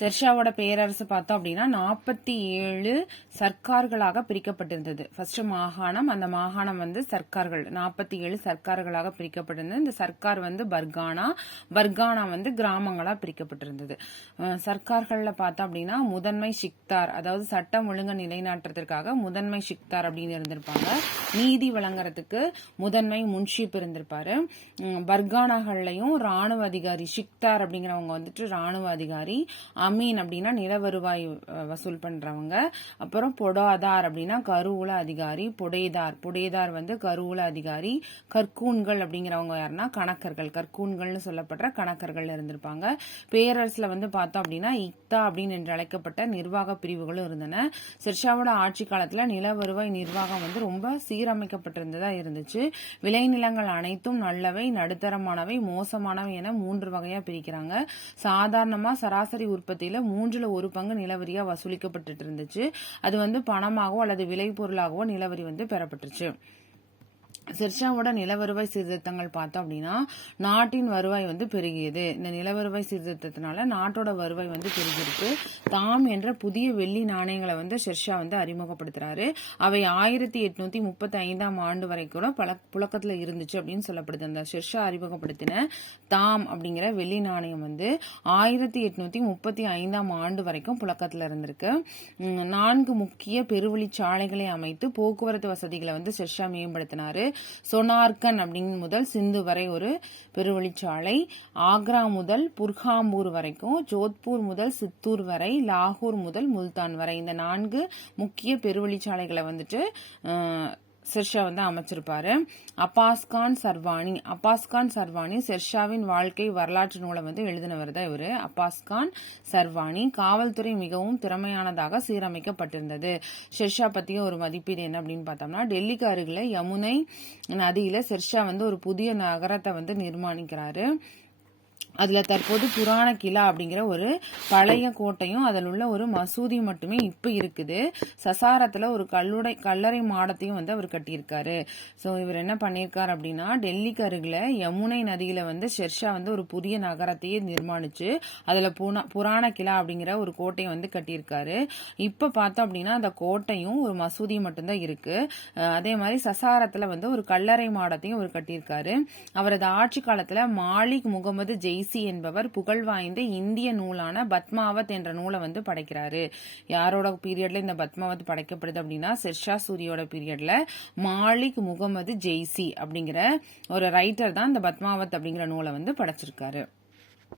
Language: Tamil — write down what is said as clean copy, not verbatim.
ஷெர்ஷாவோட பேரரசு பார்த்தோம் அப்படின்னா 47 சர்க்கார்களாக பிரிக்கப்பட்டிருந்தது. ஃபர்ஸ்ட் மாகாணம், அந்த மாகாணம் வந்து சர்க்கார்கள், 47 சர்க்கார்களாக பிரிக்கப்பட்டிருந்தது. இந்த சர்க்கார் வந்து பர்கானா வந்து கிராமங்களா பிரிக்கப்பட்டிருந்தது. சர்க்கார்கள்ல பார்த்தோம் அப்படின்னா முதன்மை சிக்தார், அதாவது சட்டம் ஒழுங்கு நிலைநாட்டுறதுக்காக முதன்மை சிக்தார் அப்படின்னு இருந்திருப்பாங்க. நீதி வழங்குறதுக்கு முதன்மை முன்ஷிப் இருந்திருப்பாரு. பர்கானாகள்லயும் ராணுவ அதிகாரி, சிக்தார் அப்படிங்கிறவங்க வந்துட்டு ராணுவ அதிகாரி, அமீன் அப்படின்னா நில வருவாய் வசூல் பண்றவங்க, அப்புறம் பொடாதார் அப்படின்னா கருவூல அதிகாரி, புடேதார் வந்து கருவூல அதிகாரி, கற்கூன்கள் அப்படிங்கிறவங்க யாருன்னா கணக்கர்கள், கற்கூன்கள்னு சொல்லப்படுற கணக்கர்கள் இருந்திருப்பாங்க. பேரரசுல வந்து பார்த்தோம் அப்படின்னா இக்தா அப்படின்னு என்று அழைக்கப்பட்ட நிர்வாக பிரிவுகளும் இருந்தன. ஷெர்ஷாவோட ஆட்சி காலத்துல நில வருவாய் நிர்வாகம் வந்து ரொம்ப சீரமைக்கப்பட்டிருந்ததா இருந்துச்சு. விளைநிலங்கள் அனைத்தும் நல்லவை, நடுத்தரமானவை, மோசமானவை என 3 வகையா பிரிக்கிறாங்க. சாதாரணமா சராசரி உற்பத்தியில 1/3 பங்கு நிலவரியா வசூலிக்கப்பட்டு இருந்துச்சு. அது வந்து பணமாகவோ அல்லது விளைபொருளாகவோ நிலவரி வந்து பெறப்பட்டுச்சு. ஷெர்ஷாவோட நிலவருவாய் சீர்திருத்தங்கள் பார்த்தோம் அப்படின்னா நாட்டின் வருவாய் வந்து பெருகியது. இந்த நிலவருவாய் சீர்திருத்தத்தினால நாட்டோட வருவாய் வந்து பெருகிருக்கு. தாம் என்ற புதிய வெள்ளி நாணயங்களை வந்து ஷெர்ஷா வந்து அறிமுகப்படுத்துறாரு. அவை 1835 ஆண்டு வரை கூட புழக்கத்துல இருந்துச்சு அப்படின்னு சொல்லப்படுது. அந்த ஷெர்ஷா அறிமுகப்படுத்தின தாம் அப்படிங்கிற வெள்ளி நாணயம் வந்து 1835 ஆண்டு வரைக்கும் புழக்கத்துல இருந்திருக்கு. 4 முக்கிய பெருவழிச்சாலைகளை அமைத்து போக்குவரத்து வசதிகளை வந்து ஷெர்ஷா மேம்படுத்தினாரு. சொனார்கன் அப்படின்னு முதல் சிந்து வரை ஒரு பெருவழிச்சாலை, ஆக்ரா முதல் புர்ஹாம்பூர் வரைக்கும், ஜோத்பூர் முதல் சித்தூர் வரை, லாகூர் முதல் முல்தான் வரை, இந்த 4 முக்கிய பெருவழிச்சாலைகளை வந்துட்டு ஷெர்ஷா வந்து அமைச்சிருப்பாரு. அப்பாஸ்கான் சர்வானி ஷெர்ஷாவின் வாழ்க்கை வரலாற்று நூலை வந்து எழுதினவர் தான் இவரு. அப்பாஸ்கான் சர்வானி. காவல்துறை மிகவும் திறமையானதாக சீரமைக்கப்பட்டிருந்தது. ஷெர்ஷா பத்திய ஒரு மதிப்பீடு என்ன அப்படின்னு பார்த்தோம்னா, டெல்லிக்கு அருகில யமுனை நதியில ஷெர்ஷா வந்து ஒரு புதிய நகரத்தை வந்து நிர்மாணிக்கிறாரு. அதுல தற்போது புராண கிலா அப்படிங்கிற ஒரு பழைய கோட்டையும் அதில் உள்ள ஒரு மசூதி மட்டுமே இப்ப இருக்குது. சசாரத்துல ஒரு கல்லறை மாடத்தையும் வந்து அவர் கட்டியிருக்காரு. சோ இவர் என்ன பண்ணியிருக்காரு அப்படின்னா, டெல்லிக்கு அருகில யமுனை நதியில வந்து ஷெர்ஷா வந்து ஒரு புதிய நகரத்தையே நிர்மாணிச்சு அதுல புராண கிலா அப்படிங்கிற ஒரு கோட்டையை வந்து கட்டியிருக்காரு. இப்ப பார்த்தோம் அப்படின்னா அந்த கோட்டையும் ஒரு மசூதியும் மட்டும்தான் இருக்கு. அதே மாதிரி சசாரத்துல வந்து ஒரு கல்லறை மாடத்தையும் அவர் கட்டியிருக்காரு. அவரது ஆட்சி காலத்துல மாலிக் முகமது ஜெய்சி என்பவர் புகழ் வாய்ந்த இந்திய நூலான பத்மாவத் என்ற நூலை வந்து படைக்கிறாரு. யாரோட பீரியட்ல இந்த பத்மாவத் படைக்கப்படுது அப்படின்னா ஷெர்ஷா சூரியோட பீரியட்ல மாலிக் முகமது ஜெய்சி அப்படிங்கிற ஒரு ரைட்டர் தான் இந்த பத்மாவத் அப்படிங்கிற நூலை வந்து படைச்சிருக்காரு.